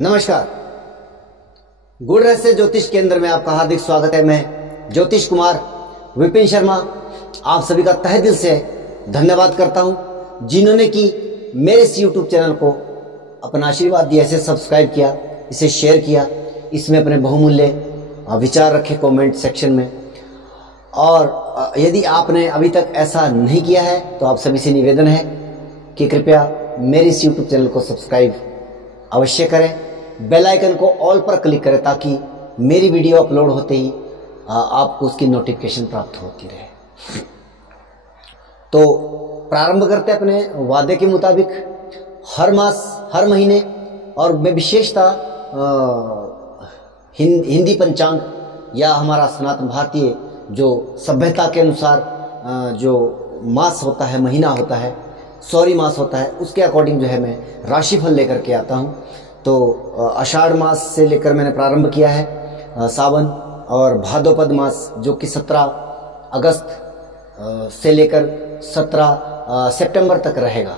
नमस्कार। गुड़ रहस्य ज्योतिष केंद्र में आपका हार्दिक स्वागत है। मैं ज्योतिष कुमार विपिन शर्मा आप सभी का तहे दिल से धन्यवाद करता हूं, जिन्होंने कि मेरे इस YouTube चैनल को अपना आशीर्वाद दिया, इसे सब्सक्राइब किया, इसे शेयर किया, इसमें अपने बहुमूल्य विचार रखे कमेंट सेक्शन में। और यदि आपने अभी तक ऐसा नहीं किया है तो आप सभी से निवेदन है कि कृपया मेरे इस YouTube चैनल को सब्सक्राइब अवश्य करें, बेल आइकन को ऑल पर क्लिक करें ताकि मेरी वीडियो अपलोड होते ही आपको उसकी नोटिफिकेशन प्राप्त होती रहे। तो प्रारंभ करते हैं अपने वादे के मुताबिक। हर मास, हर महीने और मैं विशेषता हिंदी पंचांग या हमारा सनातन भारतीय जो सभ्यता के अनुसार जो मास होता है, महीना होता है, सौरी मास होता है, उसके अकॉर्डिंग जो है मैं राशिफल लेकर के आता हूँ। तो आषाढ़ मास से लेकर मैंने प्रारंभ किया है सावन, और भाद्रपद मास जो कि 17 अगस्त से लेकर 17 सितंबर तक रहेगा।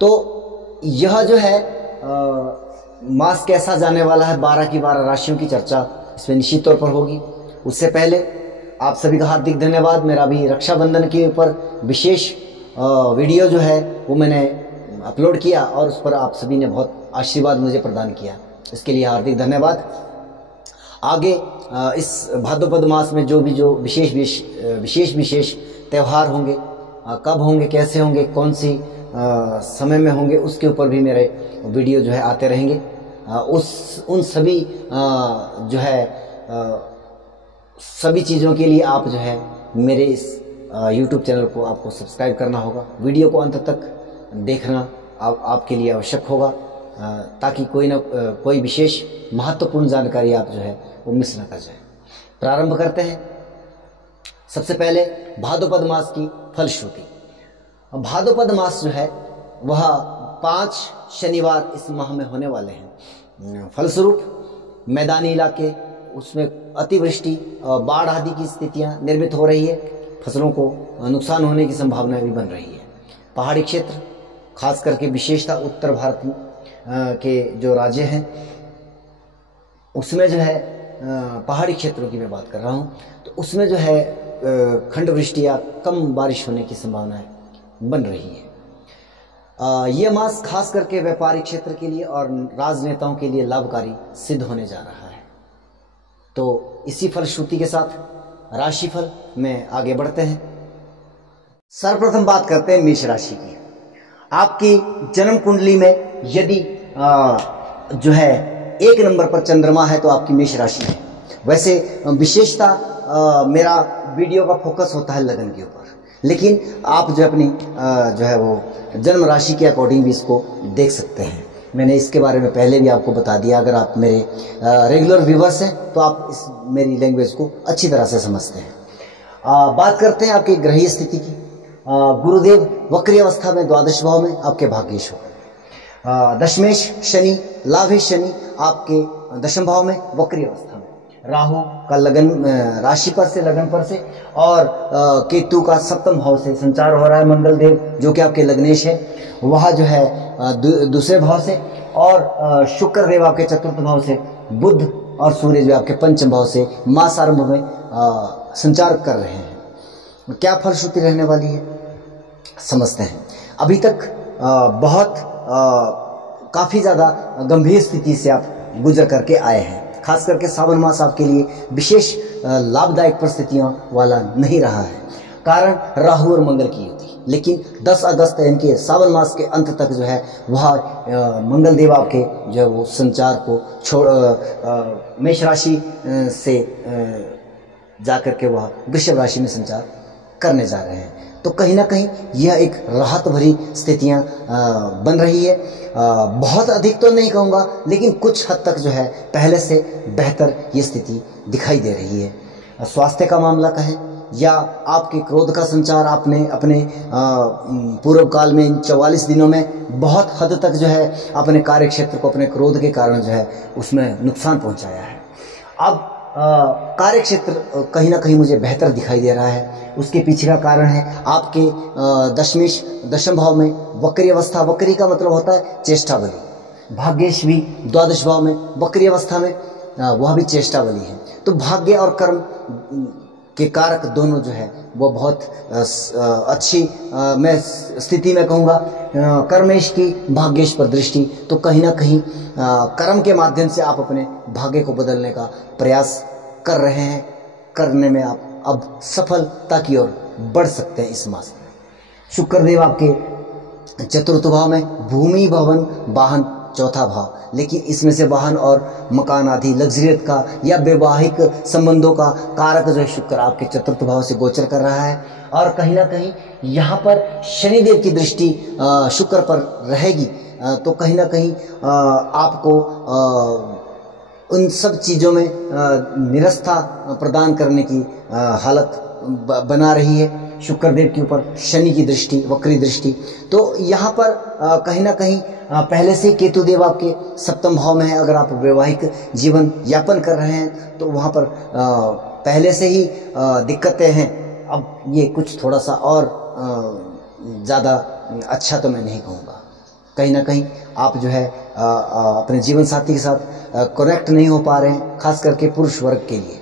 तो यह जो है मास कैसा जाने वाला है, 12 की 12 राशियों की चर्चा इसमें निश्चित तौर पर होगी। उससे पहले आप सभी का हार्दिक धन्यवाद। मेरा अभी रक्षाबंधन के ऊपर विशेष वीडियो जो है वो मैंने अपलोड किया और उस पर आप सभी ने बहुत आशीर्वाद मुझे प्रदान किया, इसके लिए हार्दिक धन्यवाद। आगे इस भाद्रपद मास में जो विशेष त्यौहार होंगे, कब होंगे, कैसे होंगे, कौन सी समय में होंगे, उसके ऊपर भी मेरे वीडियो जो है आते रहेंगे। उन सभी जो है सभी चीज़ों के लिए आप जो है मेरे इस YouTube चैनल को आपको सब्सक्राइब करना होगा। वीडियो को अंत तक देखना आपके लिए आवश्यक होगा ताकि कोई विशेष महत्वपूर्ण जानकारी आप जो है वो मिस न कर जाए। प्रारंभ करते हैं। सबसे पहले भाद्रपद मास की फलश्रुति। भाद्रपद मास जो है वह 5 शनिवार इस माह में होने वाले हैं। फलस्वरूप मैदानी इलाके उसमें अतिवृष्टि, बाढ़ आदि की स्थितियां निर्मित हो रही है, फसलों को नुकसान होने की संभावना भी बन रही है। पहाड़ी क्षेत्र, खास करके विशेषता उत्तर भारत के जो राज्य हैं उसमें जो है पहाड़ी क्षेत्रों की मैं बात कर रहा हूँ, तो उसमें जो है खंड वृष्टि या कम बारिश होने की संभावनाएं बन रही है। यह मास खास करके व्यापारिक क्षेत्र के लिए और राजनेताओं के लिए लाभकारी सिद्ध होने जा रहा है। तो इसी फलश्रुति के साथ राशिफल में आगे बढ़ते हैं। सर्वप्रथम बात करते हैं मेष राशि की। आपकी जन्म कुंडली में यदि जो है 1 नंबर पर चंद्रमा है तो आपकी मेष राशि है। वैसे विशेषता मेरा वीडियो का फोकस होता है लगन के ऊपर, लेकिन आप जो अपनी जो है वो जन्म राशि के अकॉर्डिंग भी इसको देख सकते हैं। मैंने इसके बारे में पहले भी आपको बता दिया। अगर आप मेरे रेगुलर व्यूवर्स हैं तो आप मेरी लैंग्वेज को अच्छी तरह से समझते हैं। बात करते हैं आपकी ग्रहीय स्थिति की। गुरुदेव वक्री अवस्था में द्वादश भाव में आपके भाग्येश हो। दशमेश शनि, लाभेश शनि आपके दशम भाव में वक्री अवस्था में। राहु का लगन राशि पर से, लगन पर से, और केतु का सप्तम भाव से संचार हो रहा है। मंगल देव जो कि आपके लग्नेश है वह जो है दूसरे भाव से, और शुक्र देव आपके चतुर्थ भाव से, बुध और सूर्य जो आपके पंचम भाव से मास आरंभ में संचार कर रहे हैं। क्या फलश्रुति रहने वाली है समझते हैं। अभी तक काफ़ी ज़्यादा गंभीर स्थिति से आप गुजर करके आए हैं। खास करके सावन मास आपके लिए विशेष लाभदायक परिस्थितियों वाला नहीं रहा है, कारण राहु और मंगल की युति। लेकिन 10 अगस्त यानी कि सावन मास के अंत तक जो है वह मंगल देव आपके जो है वो संचार को मेष राशि से जाकर के वह वृषभ राशि में संचार करने जा रहे हैं। तो कहीं ना कहीं यह एक राहत भरी स्थितियां बन रही है। बहुत अधिक तो नहीं कहूँगा, लेकिन कुछ हद तक जो है पहले से बेहतर ये स्थिति दिखाई दे रही है। स्वास्थ्य का मामला कहें या आपके क्रोध का संचार आपने अपने पूर्व काल में इन 44 दिनों में बहुत हद तक जो है अपने कार्य क्षेत्र को अपने क्रोध के कारण जो है उसमें नुकसान पहुंचाया है। अब कार्य क्षेत्र कहीं ना कहीं मुझे बेहतर दिखाई दे रहा है। उसके पीछे का कारण है आपके दशम भाव में वक्री अवस्था। वक्री का मतलब होता है चेष्टा बली। भाग्येश भी द्वादश भाव में वक्री अवस्था में, वह भी चेष्टा बली है। तो भाग्य और कर्म के कारक दोनों जो है वो बहुत अच्छी मैं स्थिति में कहूँगा। कर्मेश की भाग्येश पर दृष्टि, तो कहीं ना कहीं कर्म के माध्यम से आप अपने भाग्य को बदलने का प्रयास कर रहे हैं, करने में आप अब सफलता की ओर बढ़ सकते हैं इस मास में। शुक्रदेव आपके चतुर्थ भाव में, भूमि भवन वाहन चौथा भाव, लेकिन इसमें से वाहन और मकान आदि लग्जरियत का या वैवाहिक संबंधों का कारक जो है शुक्र आपके चतुर्थ भाव से गोचर कर रहा है। और कहीं ना कहीं यहाँ पर शनिदेव की दृष्टि शुक्र पर रहेगी, तो कहीं ना कहीं आपको उन सब चीज़ों में निरस्ता प्रदान करने की हालत बना रही है। शुक्रदेव के ऊपर शनि की दृष्टि, वक्री दृष्टि, तो यहाँ पर कहीं ना कहीं पहले से केतुदेव आपके सप्तम भाव में है। अगर आप वैवाहिक जीवन यापन कर रहे हैं तो वहाँ पर पहले से ही दिक्कतें हैं। अब ये कुछ थोड़ा सा और ज़्यादा अच्छा तो मैं नहीं कहूँगा। कहीं ना कहीं आप जो है अपने जीवन साथी के साथ कनेक्ट नहीं हो पा रहे हैं, खास करके पुरुष वर्ग के लिए,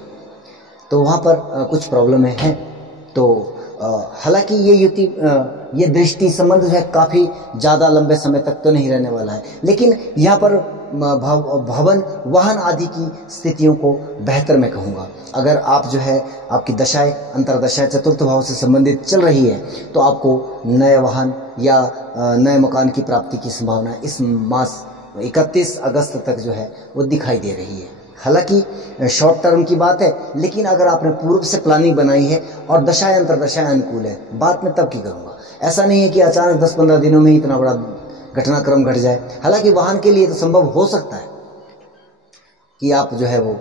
तो वहाँ पर कुछ प्रॉब्लम है। तो हालांकि ये युति, ये दृष्टि संबंध जो है काफ़ी ज़्यादा लंबे समय तक तो नहीं रहने वाला है, लेकिन यहाँ पर भवन वाहन आदि की स्थितियों को बेहतर मैं कहूँगा। अगर आप जो है आपकी दशाएं अंतर्दशाएं चतुर्थ भाव से संबंधित चल रही है तो आपको नए वाहन या नए मकान की प्राप्ति की संभावना इस मास 31 अगस्त तक जो है वो दिखाई दे रही है। हालांकि शॉर्ट टर्म की बात है, लेकिन अगर आपने पूर्व से प्लानिंग बनाई है और दशाएं अंतर्दशाएं अनुकूल है, बात मैं तब की करूँगा। ऐसा नहीं है कि अचानक 10-15 दिनों में ही इतना बड़ा घटनाक्रम घट जाए। हालांकि वाहन के लिए तो संभव हो सकता है कि आप जो है वो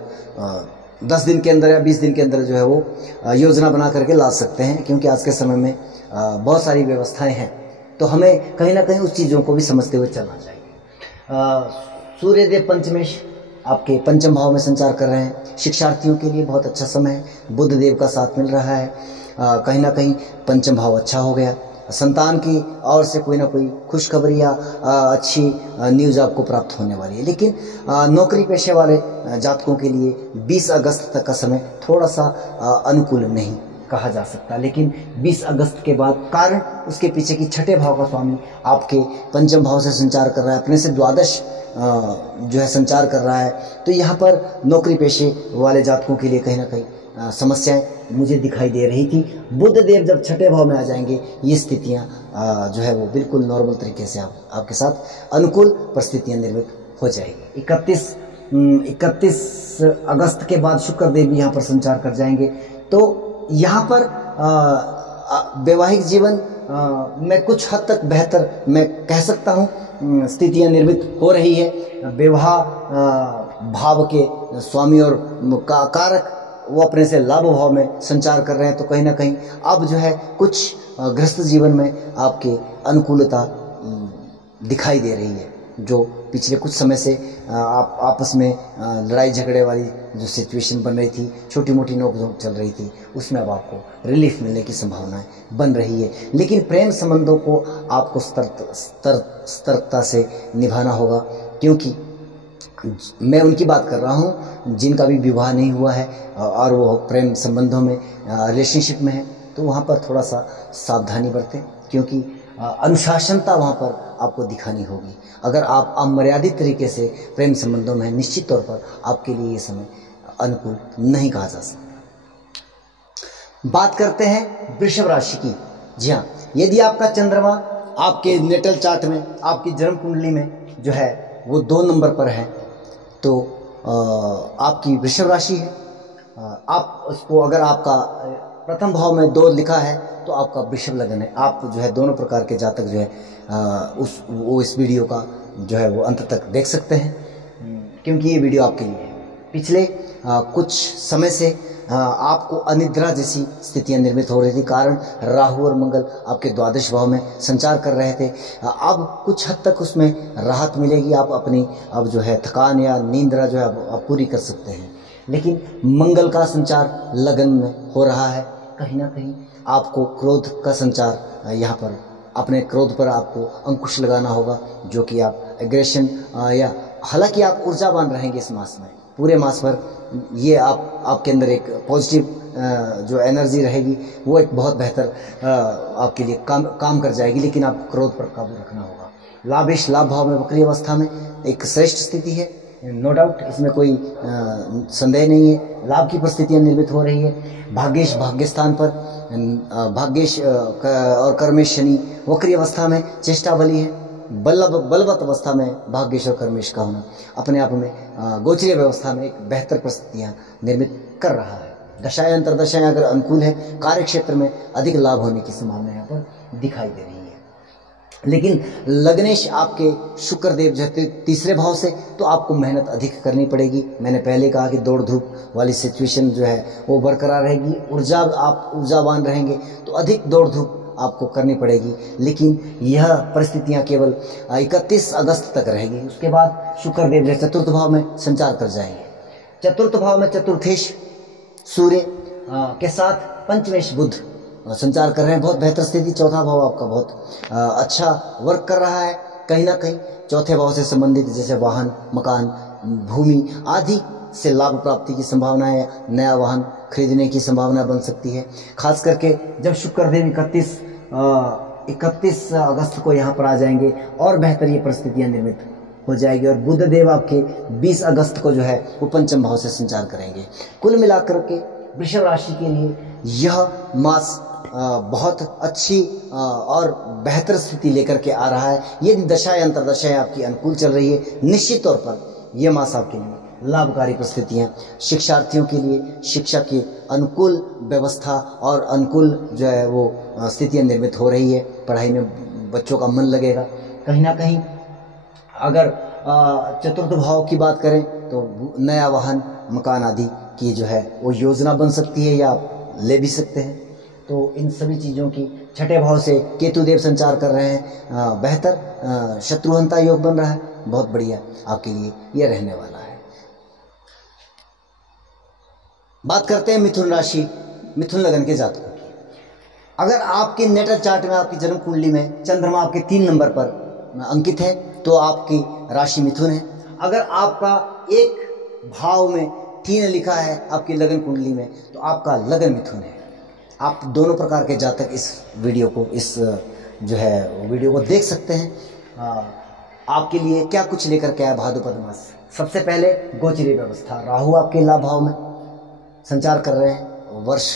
10 दिन के अंदर या 20 दिन के अंदर जो है वो योजना बना करके ला सकते हैं, क्योंकि आज के समय में बहुत सारी व्यवस्थाएं हैं। तो हमें कहीं ना कहीं उस चीज़ों को भी समझते हुए चलना चाहिए। सूर्यदेव पंचमेश आपके पंचम भाव में संचार कर रहे हैं। शिक्षार्थियों के लिए बहुत अच्छा समय है, बुध देव का साथ मिल रहा है। कहीं ना कहीं पंचम भाव अच्छा हो गया। संतान की ओर से कोई ना कोई खुशखबरी या अच्छी न्यूज़ आपको प्राप्त होने वाली है। लेकिन नौकरी पेशे वाले जातकों के लिए 20 अगस्त तक का समय थोड़ा सा अनुकूल नहीं कहा जा सकता, लेकिन 20 अगस्त के बाद कारण उसके पीछे की छठे भाव का स्वामी आपके पंचम भाव से संचार कर रहा है, अपने से द्वादश जो है संचार कर रहा है। तो यहाँ पर नौकरी पेशे वाले जातकों के लिए कहीं ना कहीं समस्याएं मुझे दिखाई दे रही थी। बुध देव जब छठे भाव में आ जाएंगे, ये स्थितियाँ जो है वो बिल्कुल नॉर्मल तरीके से आपके साथ अनुकूल परिस्थितियाँ निर्मित हो जाएगी। 31 अगस्त के बाद शुक्र देव भी यहाँ पर संचार कर जाएंगे। तो यहाँ पर वैवाहिक जीवन में कुछ हद तक बेहतर मैं कह सकता हूँ स्थितियाँ निर्मित हो रही है। विवाह भाव के स्वामी और कारक वो अपने से लाभ भाव में संचार कर रहे हैं। तो कहीं ना कहीं अब जो है कुछ गृहस्थ जीवन में आपके अनुकूलता दिखाई दे रही है, जो पिछले कुछ समय से आप आपस में लड़ाई झगड़े वाली जो सिचुएशन बन रही थी, छोटी मोटी नोकझोंक चल रही थी, उसमें अब आपको रिलीफ मिलने की संभावनाएं बन रही है। लेकिन प्रेम संबंधों को आपको सतर्कता से निभाना होगा, क्योंकि मैं उनकी बात कर रहा हूँ जिनका भी विवाह नहीं हुआ है और वो प्रेम संबंधों में रिलेशनशिप में है, तो वहाँ पर थोड़ा सा सावधानी बरतें, क्योंकि अनुशासनता वहाँ पर आपको दिखानी होगी। अगर आप अमर्यादित तरीके से प्रेम संबंधों में हैं, निश्चित तौर पर आपके लिए ये समय अनुकूल नहीं कहा जा सकता। बात करते हैं वृषभ राशि की। जी हाँ, यदि आपका चंद्रमा आपके नेटल चार्ट में, आपकी जन्म कुंडली में जो है वो 2 नंबर पर है, तो आपकी वृषभ राशि है। आप उसको, अगर आपका प्रथम भाव में 2 लिखा है तो आपका वृषभ लगन है। आप जो है दोनों प्रकार के जातक जो है इस वीडियो का जो है वो अंत तक देख सकते हैं, क्योंकि ये वीडियो आपके लिए है। पिछले कुछ समय से आपको अनिद्रा जैसी स्थितियां निर्मित हो रही थी, कारण राहु और मंगल आपके द्वादश भाव में संचार कर रहे थे। अब कुछ हद तक उसमें राहत मिलेगी। आप अपनी अब जो है थकान या नींद्रा जो है आप पूरी कर सकते हैं। लेकिन मंगल का संचार लगन में हो रहा है, कहीं ना कहीं आपको क्रोध का संचार यहाँ पर अपने क्रोध पर आपको अंकुश लगाना होगा, जो कि आप एग्रेशन या हालांकि आप ऊर्जावान रहेंगे इस मास में, पूरे मास भर ये आपके अंदर एक पॉजिटिव जो एनर्जी रहेगी वो एक बहुत बेहतर आपके लिए काम कर जाएगी, लेकिन आपको क्रोध पर काबू रखना होगा। लाभेश लाभ भाव में वक्री अवस्था में एक श्रेष्ठ स्थिति है, नो डाउट, इसमें कोई संदेह नहीं है। लाभ की परिस्थितियाँ निर्मित हो रही है। भाग्येश भाग्य स्थान पर भाग्येश और कर्मेश शनि वक्री अवस्था में चेष्टा बली है। बलवत अवस्था में भाग्येश और कर्मेश का होना अपने आप में गोचरीय व्यवस्था में एक बेहतर परिस्थितियाँ निर्मित कर रहा है। दशाएं अंतर्दशाएं अगर अनुकूल है, कार्य क्षेत्र में अधिक लाभ होने की संभावना यहाँ पर दिखाई दे रही है। लेकिन लग्नेश आपके शुक्र देव जो तीसरे भाव से, तो आपको मेहनत अधिक करनी पड़ेगी। मैंने पहले कहा कि दौड़ धूप वाली सिचुएशन जो है वो बरकरार रहेगी। आप ऊर्जावान रहेंगे तो अधिक दौड़ धूप आपको करनी पड़ेगी, लेकिन यह परिस्थितियां केवल 31 अगस्त तक रहेगी। उसके बाद शुक्र देव जो चतुर्थ भाव में संचार कर जाएंगे। चतुर्थ भाव में चतुर्थेश सूर्य के साथ पंचमेश बुध संचार कर रहे हैं। बहुत बेहतर स्थिति। चौथा भाव आपका बहुत अच्छा वर्क कर रहा है। कहीं ना कहीं चौथे भाव से संबंधित जैसे वाहन, मकान, भूमि आदि से लाभ प्राप्ति की संभावना है। नया वाहन खरीदने की संभावना बन सकती है, खास करके जब शुक्रदेव 31 अगस्त को यहाँ पर आ जाएंगे और बेहतर ये परिस्थितियाँ निर्मित हो जाएगी। और बुध देव आपके 20 अगस्त को जो है वो पंचम भाव से संचार करेंगे। कुल मिलाकर के वृषभ राशि के लिए यह मास बहुत अच्छी और बेहतर स्थिति लेकर के आ रहा है। ये दशाएं अंतर्दशाएं आपकी अनुकूल चल रही है। निश्चित तौर पर यह मास आपके लिए लाभकारी परिस्थितियां, शिक्षार्थियों के लिए शिक्षा की अनुकूल व्यवस्था और अनुकूल जो है वो स्थितियां निर्मित हो रही है। पढ़ाई में बच्चों का मन लगेगा। कहीं ना कहीं अगर चतुर्थ भाव की बात करें तो नया वाहन, मकान आदि की जो है वो योजना बन सकती है या आप ले भी सकते हैं। तो इन सभी चीज़ों की छठे भाव से केतुदेव संचार कर रहे हैं। बेहतर शत्रुहंता योग बन रहा है। बहुत बढ़िया आपके लिए यह रहने वाला है। बात करते हैं मिथुन राशि, मिथुन लगन के जातकों की। अगर आपके नेटल चार्ट में, आपकी जन्म कुंडली में चंद्रमा आपके 3 नंबर पर अंकित है तो आपकी राशि मिथुन है। अगर आपका एक भाव में 3 लिखा है आपकी लगन कुंडली में तो आपका लगन मिथुन है। आप दोनों प्रकार के जातक इस वीडियो को देख सकते हैं। आपके लिए क्या कुछ लेकर के आया भाद्रपद मास। सबसे पहले गोचरीय व्यवस्था, राहु आपके लाभ भाव में संचार कर रहे हैं। वर्ष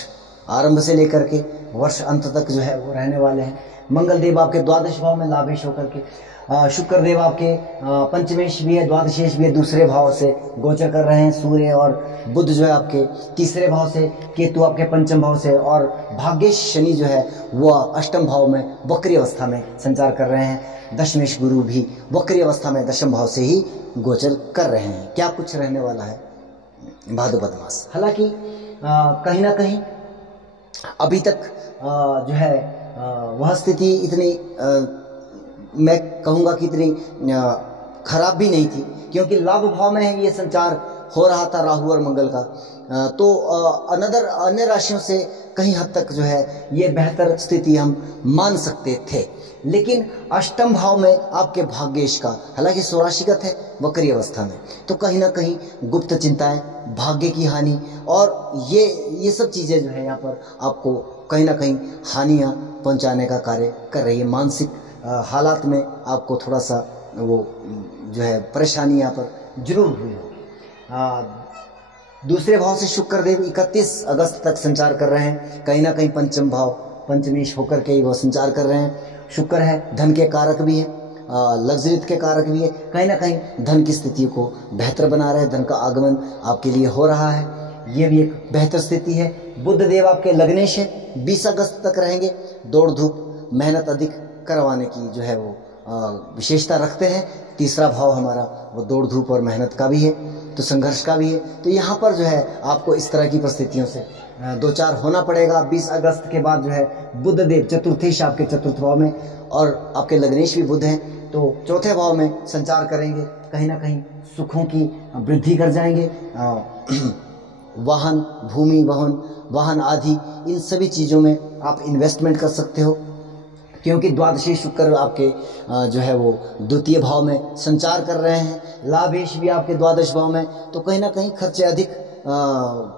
आरंभ से लेकर के वर्ष अंत तक जो है वो रहने वाले हैं। मंगल देव आपके द्वादश भाव में लाभेश होकर के, शुक्र देव आपके पंचमेश भी है, द्वादशेश भी है, दूसरे भाव से गोचर कर रहे हैं। सूर्य और बुध जो है आपके तीसरे भाव से, केतु आपके पंचम भाव से, और भाग्येश शनि जो है वह अष्टम भाव में वक्री अवस्था में संचार कर रहे हैं। दशमेश गुरु भी वक्री अवस्था में दशम भाव से ही गोचर कर रहे हैं। क्या कुछ रहने वाला है भाद्रपद मास। हालांकि कहीं ना कहीं अभी तक जो है वह स्थिति इतनी मैं कहूँगा कि इतनी खराब भी नहीं थी, क्योंकि लाभ भाव में ये संचार हो रहा था राहु और मंगल का। तो अन्य राशियों से कहीं हद तक जो है ये बेहतर स्थिति हम मान सकते थे। लेकिन अष्टम भाव में आपके भाग्येश का, हालांकि स्वराशिगत है वक्री अवस्था में, तो कहीं ना कहीं गुप्त चिंताएं, भाग्य की हानि और ये सब चीज़ें जो है यहाँ पर आपको कहीं ना कहीं हानियाँ पहुँचाने का कार्य कर रही है। मानसिक हालात में आपको थोड़ा सा वो जो है परेशानी यहाँ पर जरूर हुई होगी। दूसरे भाव से शुक्र देव 31 अगस्त तक संचार कर रहे हैं। कहीं ना कहीं पंचम भाव पंचमेश होकर के ही वो संचार कर रहे हैं। शुक्र है धन के कारक भी है, लग्जरियत के कारक भी है। कहीं ना कहीं धन की स्थिति को बेहतर बना रहे हैं। धन का आगमन आपके लिए हो रहा है, ये भी एक बेहतर स्थिति है। बुध देव आपके लग्नेश है, 20 अगस्त तक रहेंगे। दौड़ धूप मेहनत अधिक करवाने की जो है वो विशेषता रखते हैं। तीसरा भाव हमारा वो दौड़ धूप और मेहनत का भी है, तो संघर्ष का भी है। तो यहाँ पर जो है आपको इस तरह की परिस्थितियों से दो चार होना पड़ेगा। 20 अगस्त के बाद जो है बुध देव चतुर्थेश आपके चतुर्थ भाव में, और आपके लग्नेश भी बुध हैं, तो चौथे भाव में संचार करेंगे। कहीं ना कहीं सुखों की वृद्धि कर जाएंगे। वाहन, भूमि, वाहन आदि इन सभी चीज़ों में आप इन्वेस्टमेंट कर सकते हो। क्योंकि द्वादशी शुक्र आपके जो है वो द्वितीय भाव में संचार कर रहे हैं, लाभेश भी आपके द्वादश भाव में, तो कहीं ना कहीं खर्चे अधिक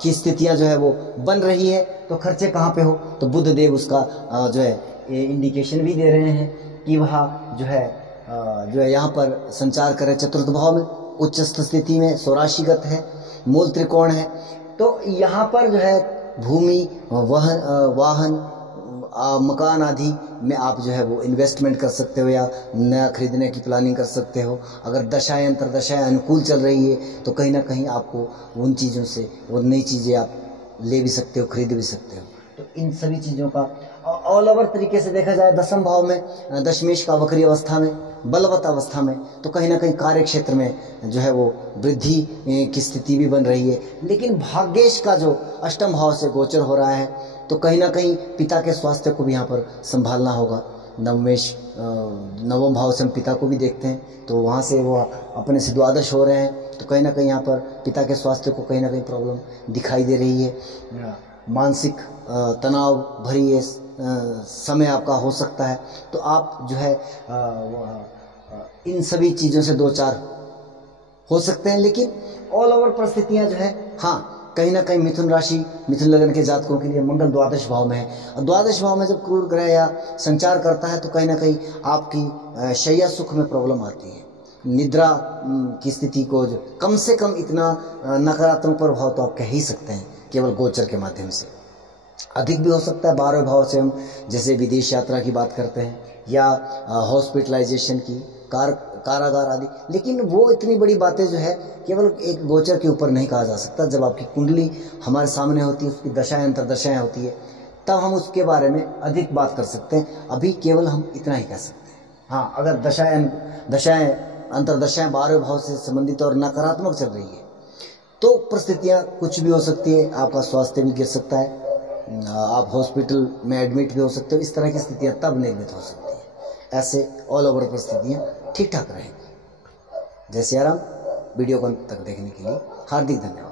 की स्थितियां जो है वो बन रही है। तो खर्चे कहाँ पे हो, तो बुध देव उसका जो है इंडिकेशन भी दे रहे हैं कि वह जो है यहाँ पर संचार करे चतुर्थ भाव में, उच्चस्थ स्थिति में, स्वराशिगत है, मूल त्रिकोण है। तो यहाँ पर जो है भूमि, वाहन, मकान आदि में आप जो है वो इन्वेस्टमेंट कर सकते हो या नया खरीदने की प्लानिंग कर सकते हो। अगर दशाएं अंतरदशाएं अनुकूल चल रही है तो कहीं ना कहीं आपको उन चीज़ों से वो नई चीज़ें आप ले भी सकते हो, खरीद भी सकते हो। तो इन सभी चीज़ों का ऑल ओवर तरीके से देखा जाए, दसम भाव में दशमेश का वक्री अवस्था में, बलवत अवस्था में, तो कहीं ना कहीं कार्य क्षेत्र में जो है वो वृद्धि की स्थिति भी बन रही है। लेकिन भाग्येश का जो अष्टम भाव से गोचर हो रहा है, तो कहीं ना कहीं पिता के स्वास्थ्य को भी यहाँ पर संभालना होगा। नवम भाव से हम पिता को भी देखते हैं, तो वहाँ से वो अपने से द्वादश हो रहे हैं, तो कहीं ना कहीं यहाँ पर पिता के स्वास्थ्य को कहीं ना कहीं प्रॉब्लम दिखाई दे रही है। मानसिक तनाव भरी ये समय आपका हो सकता है। तो आप जो है इन सभी चीज़ों से दो चार हो सकते हैं। लेकिन ऑल ओवर परिस्थितियाँ जो है, हाँ, कहीं ना कहीं मिथुन राशि, मिथुन लग्न के जातकों के लिए मंगल द्वादश भाव में है, और द्वादश भाव में जब क्रूर ग्रह या संचार करता है तो कहीं ना कहीं आपकी शैया सुख में प्रॉब्लम आती है। निद्रा की स्थिति को जो कम से कम इतना नकारात्मक प्रभाव तो आप कह ही सकते हैं केवल गोचर के माध्यम से। अधिक भी हो सकता है 12वें भाव से हम जैसे विदेश यात्रा की बात करते हैं या हॉस्पिटलाइजेशन की, कारागार आदि। लेकिन वो इतनी बड़ी बातें जो है केवल एक गोचर के ऊपर नहीं कहा जा सकता। जब आपकी कुंडली हमारे सामने होती है, उसकी दशाएं अंतरदशाएं होती है, तब हम उसके बारे में अधिक बात कर सकते हैं। अभी केवल हम इतना ही कह सकते हैं। हाँ, अगर दशाएं अंतरदशाएं 12वें भाव से संबंधित और नकारात्मक चल रही है तो परिस्थितियाँ कुछ भी हो सकती है। आपका स्वास्थ्य भी गिर सकता है, आप हॉस्पिटल में एडमिट भी हो सकते हो। इस तरह की स्थितियाँ तब निर्मित हो सकती हैं। ऐसे ऑल ओवर परिस्थितियाँ ठीक ठाक रहेंगी। जय सिया राम। वीडियो को अंत तक देखने के लिए हार्दिक धन्यवाद।